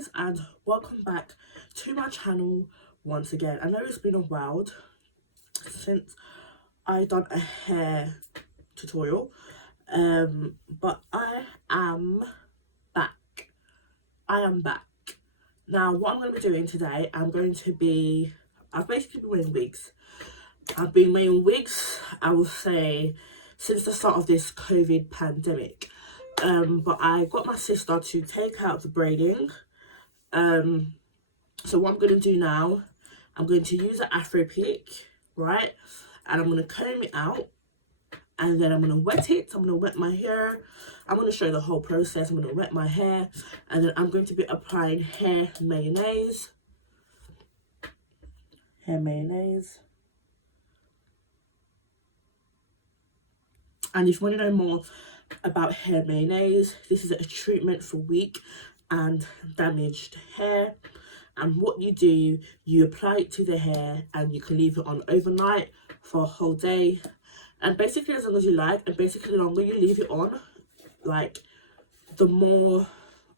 guys, and welcome back to my channel once again. I know it's been a while since I done a hair tutorial, but I am back. Now what I'm going to be doing today, I've basically been wearing wigs. I've been wearing wigs, I will say, since the start of this COVID pandemic. But I got my sister to take out the braiding. So what I'm going to do now, I'm going to use an Afro pick, right? And I'm going to comb it out. And then I'm going to wet it. I'm going to wet my hair. I'm going to show you the whole process. I'm going to wet my hair. And then I'm going to be applying hair mayonnaise. And if you want to know more about hair mayonnaise, this is a treatment for weak and damaged hair. And what you do, you apply it to the hair and you can leave it on overnight for a whole day. And basically as long as you like, and basically the longer you leave it on, like, the more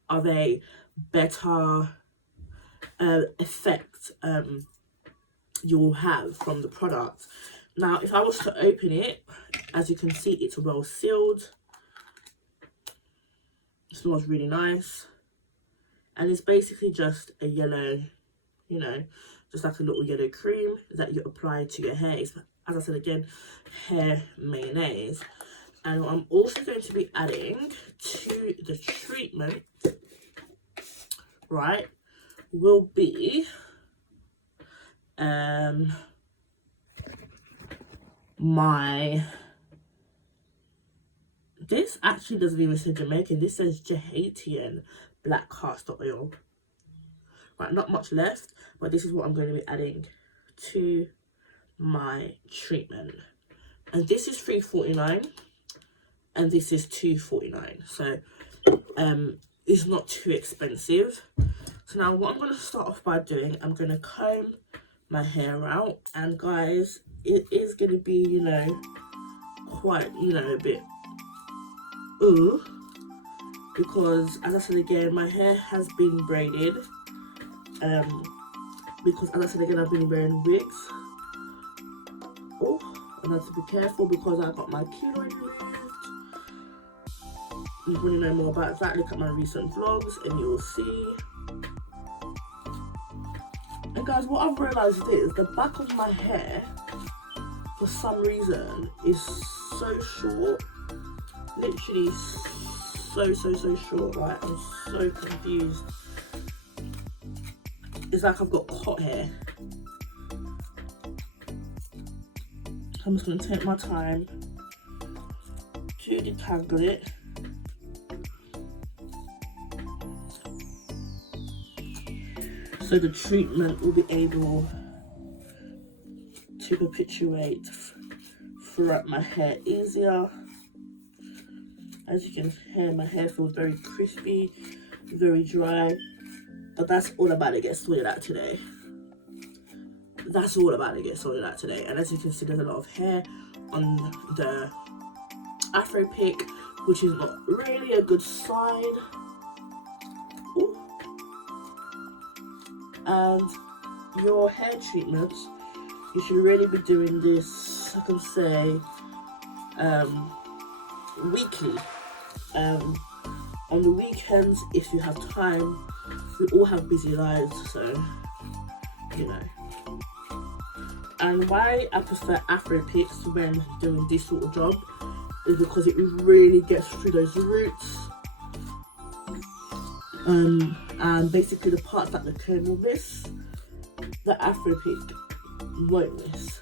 of a better effect you'll have from the product. Now, if I was to open it, as you can see, it's well sealed. It smells really nice. And it's basically just a yellow, you know, just like a little yellow cream that you apply to your hair. It's, as I said again, hair mayonnaise. And what I'm also going to be adding to the treatment, right, will be this actually doesn't even say Jamaican, this says Jehatian black castor oil. Right, not much left, but this is what I'm going to be adding to my treatment. And this is $3.49 and this is $2.49, so it's not too expensive. So now what I'm going to start off by doing, I'm going to comb my hair out. And guys, it is going to be, you know, quite, you know, a bit because, as I said again, my hair has been braided, because, as I said again, I've been wearing wigs. And I have to be careful because I got my keloid removed. If you want to know more about that, look at my recent vlogs and you will see. And guys, what I've realised is the back of my hair, for some reason, is so short. Literally so short, right? I'm so confused. It's like I've got caught hair. I'm just going to take my time to detangle it. So the treatment will be able to perpetuate throughout my hair easier. As you can hear, my hair feels very crispy, very dry, but that's all about to get sorted out today. And as you can see, there's a lot of hair on the Afro pick, which is not really a good sign. Ooh. And your hair treatments, you should really be doing this, I can say, weekly. On the weekends, if you have time. We all have busy lives, so, you know. And why I prefer Afro picks when doing this sort of job is because it really gets through those roots. And basically the parts that the comb will miss, the Afro pick won't miss.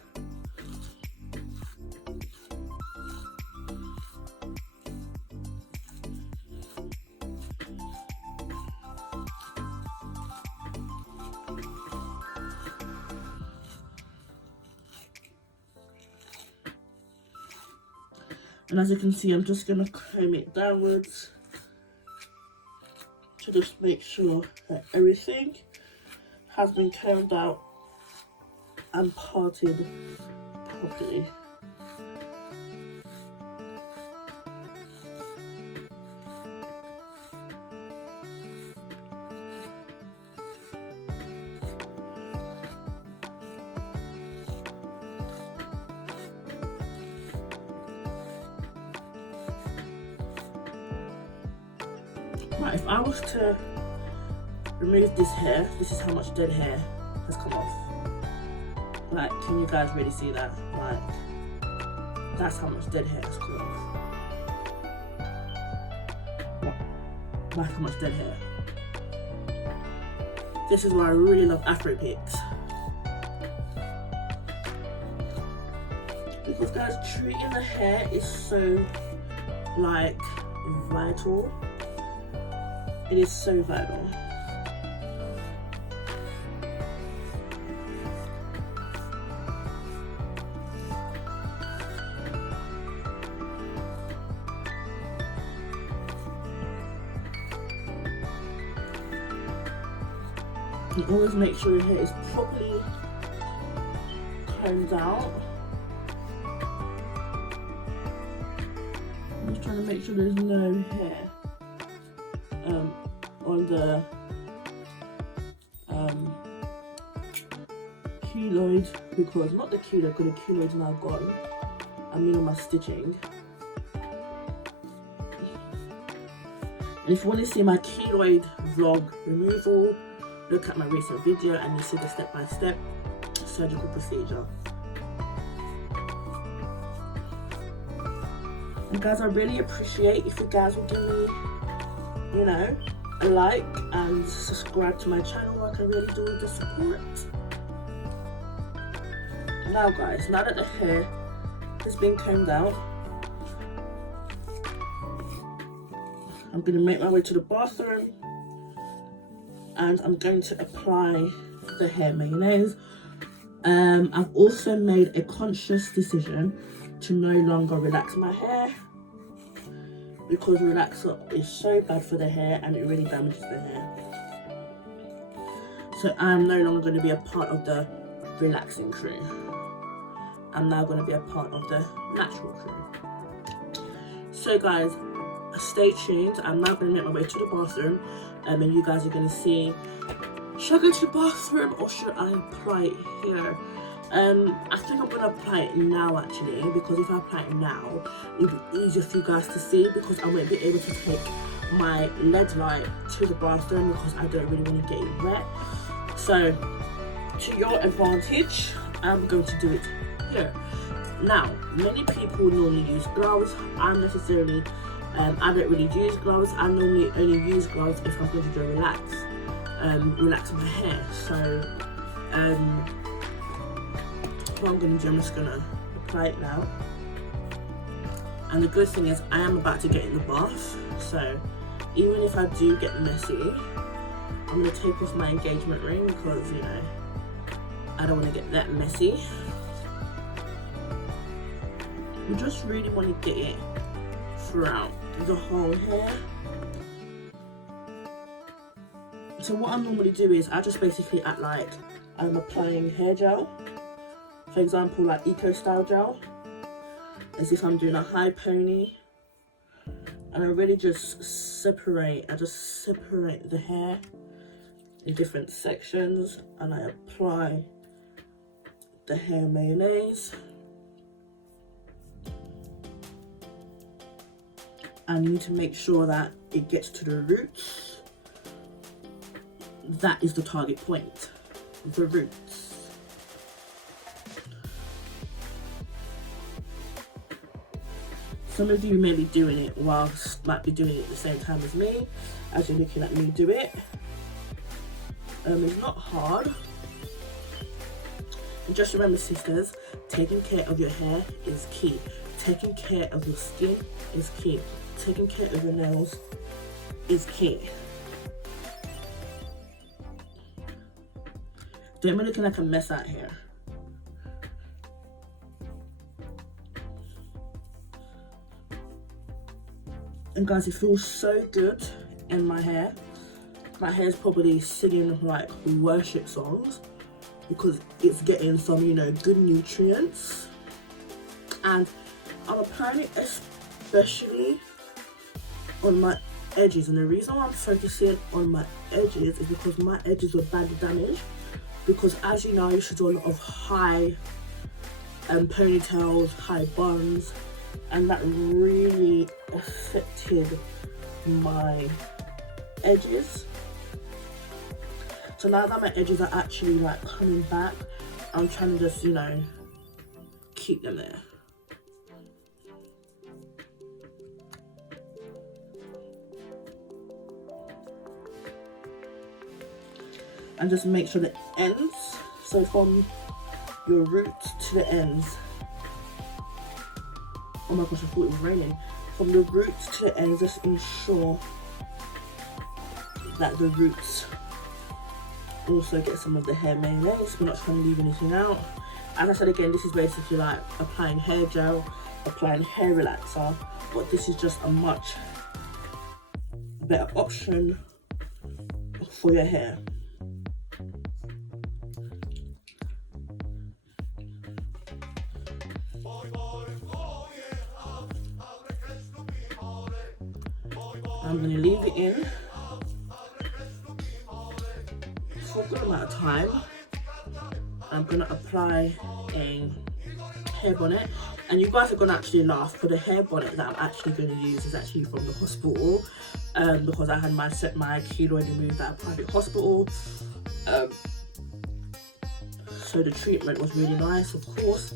And as you can see, I'm just going to comb it downwards to just make sure that everything has been combed out and parted properly. Right, if I was to remove this hair, this is how much dead hair has come off. Like, can you guys really see that? Like, that's how much dead hair has come off. That's how much dead hair. This is why I really love Afro picks. Because guys, treating the hair is so, like, vital. It is so vital. And always make sure your hair is properly combed out. I'm just trying to make sure there's no hair on the keloid, because not the keloid, because the keloid's now gone. I mean on my stitching. And if you want to see my keloid vlog removal, look at my recent video and you see the step-by-step surgical procedure. And guys, I really appreciate if you guys will give me, you know, a like and subscribe to my channel. I can really do with the support. Now guys, now that the hair has been combed out, I'm going to make my way to the bathroom and I'm going to apply the hair mayonnaise. I've also made a conscious decision to no longer relax my hair, because relaxer is so bad for the hair and it really damages the hair. So I'm no longer going to be a part of the relaxing crew. I'm now going to be a part of the natural crew. So guys, stay tuned. I'm now going to make my way to the bathroom, and you guys are going to see, should I go to the bathroom or should I apply it here? I think I'm going to apply it now actually, because if I apply it now, it'll be easier for you guys to see, because I won't be able to take my LED light to the bathroom because I don't really want to get it wet. So, to your advantage, I'm going to do it here. Now, many people normally use gloves. I don't really use gloves. I normally only use gloves if I'm going to do relax my hair. So, what I'm going to do, I'm just going to apply it now. And the good thing is I am about to get in the bath, so even if I do get messy, I'm going to take off my engagement ring because, you know, I don't want to get that messy. We just really want to get it throughout the whole hair. So what I normally do is I just basically act like I'm applying hair gel. For example, like Eco Style gel, as if I'm doing a high pony, and I really just separate the hair in different sections, and I apply the hair mayonnaise. And you need to make sure that it gets to the roots. That is the target point, the roots. Some of you may be doing it might be doing it at the same time as me, as you're looking at me do it. It's not hard. And just remember, sisters, taking care of your hair is key. Taking care of your skin is key. Taking care of your nails is key. Don't be looking like a mess out here. And guys, it feels so good in my hair. My hair is probably singing like worship songs because it's getting some, you know, good nutrients. And I'm applying it especially on my edges. And the reason why I'm focusing on my edges is because my edges were badly damaged. Because as you know, I used to do a lot of high ponytails, high buns, and that really affected my edges. So now that my edges are actually like coming back, I'm trying to just, you know, keep them there. And just make sure the ends, so from your root to the ends, oh my gosh, I thought it was raining. From the roots to the ends, just ensure that the roots also get some of the hair mayonnaise. We're not trying to leave anything out. As I said again, this is basically like applying hair gel, applying hair relaxer, but this is just a much better option for your hair. I'm going to leave it in for a good amount of time. I'm going to apply a hair bonnet, and you guys are going to actually laugh, for the hair bonnet that I'm actually going to use is actually from the hospital, because I had my keloid removed at a private hospital. So the treatment was really nice, of course.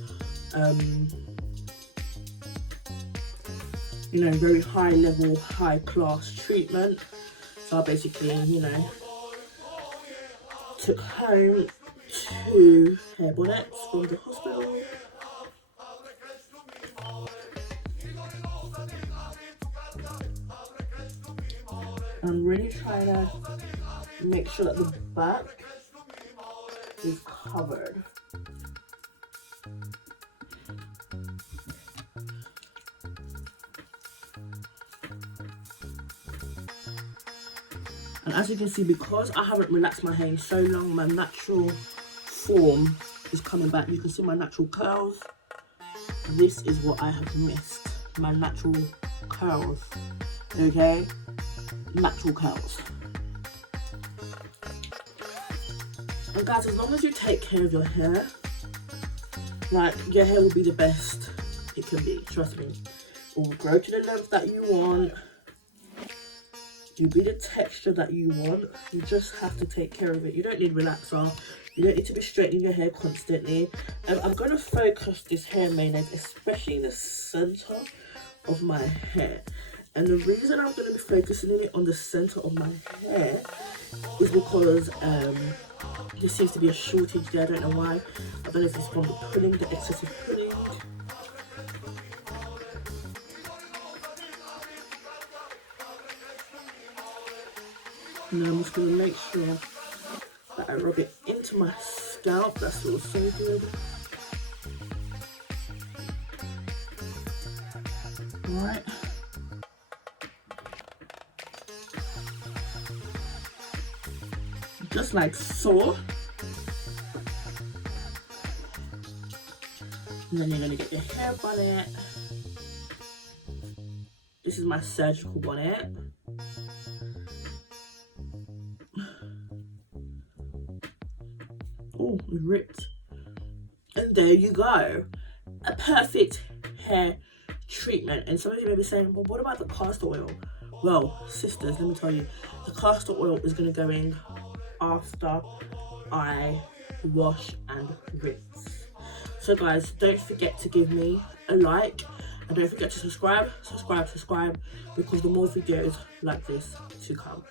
You know, very high level, high class treatment. So I basically, you know, took home 2 hair bonnets from the hospital. I'm really trying to make sure that the back is covered. And as you can see, because I haven't relaxed my hair in so long, my natural form is coming back. You can see my natural curls. This is what I have missed, my natural curls, okay? Natural curls. And guys, as long as you take care of your hair, like, your hair will be the best it can be, trust me. It will grow to the length that you want. You'll be the texture that you want. You just have to take care of it. You don't need relaxer. You don't need to be straightening your hair constantly. And I'm going to focus this hair mayonnaise, especially in the center of my hair. And the reason I'm going to be focusing it on the center of my hair is because there seems to be a shortage there. I don't know why. I don't know if it's from the pulling, the excessive pulling. And I'm just going to make sure that I rub it into my scalp. That feels so good. Alright. Just like so. And then you're going to get your hair bonnet. This is my surgical bonnet. Oh, it ripped. And there you go. A perfect hair treatment. And some of you may be saying, well, what about the castor oil? Well, sisters, let me tell you, the castor oil is going to go in after I wash and rinse. So guys, don't forget to give me a like, and don't forget to subscribe, because the more videos like this to come.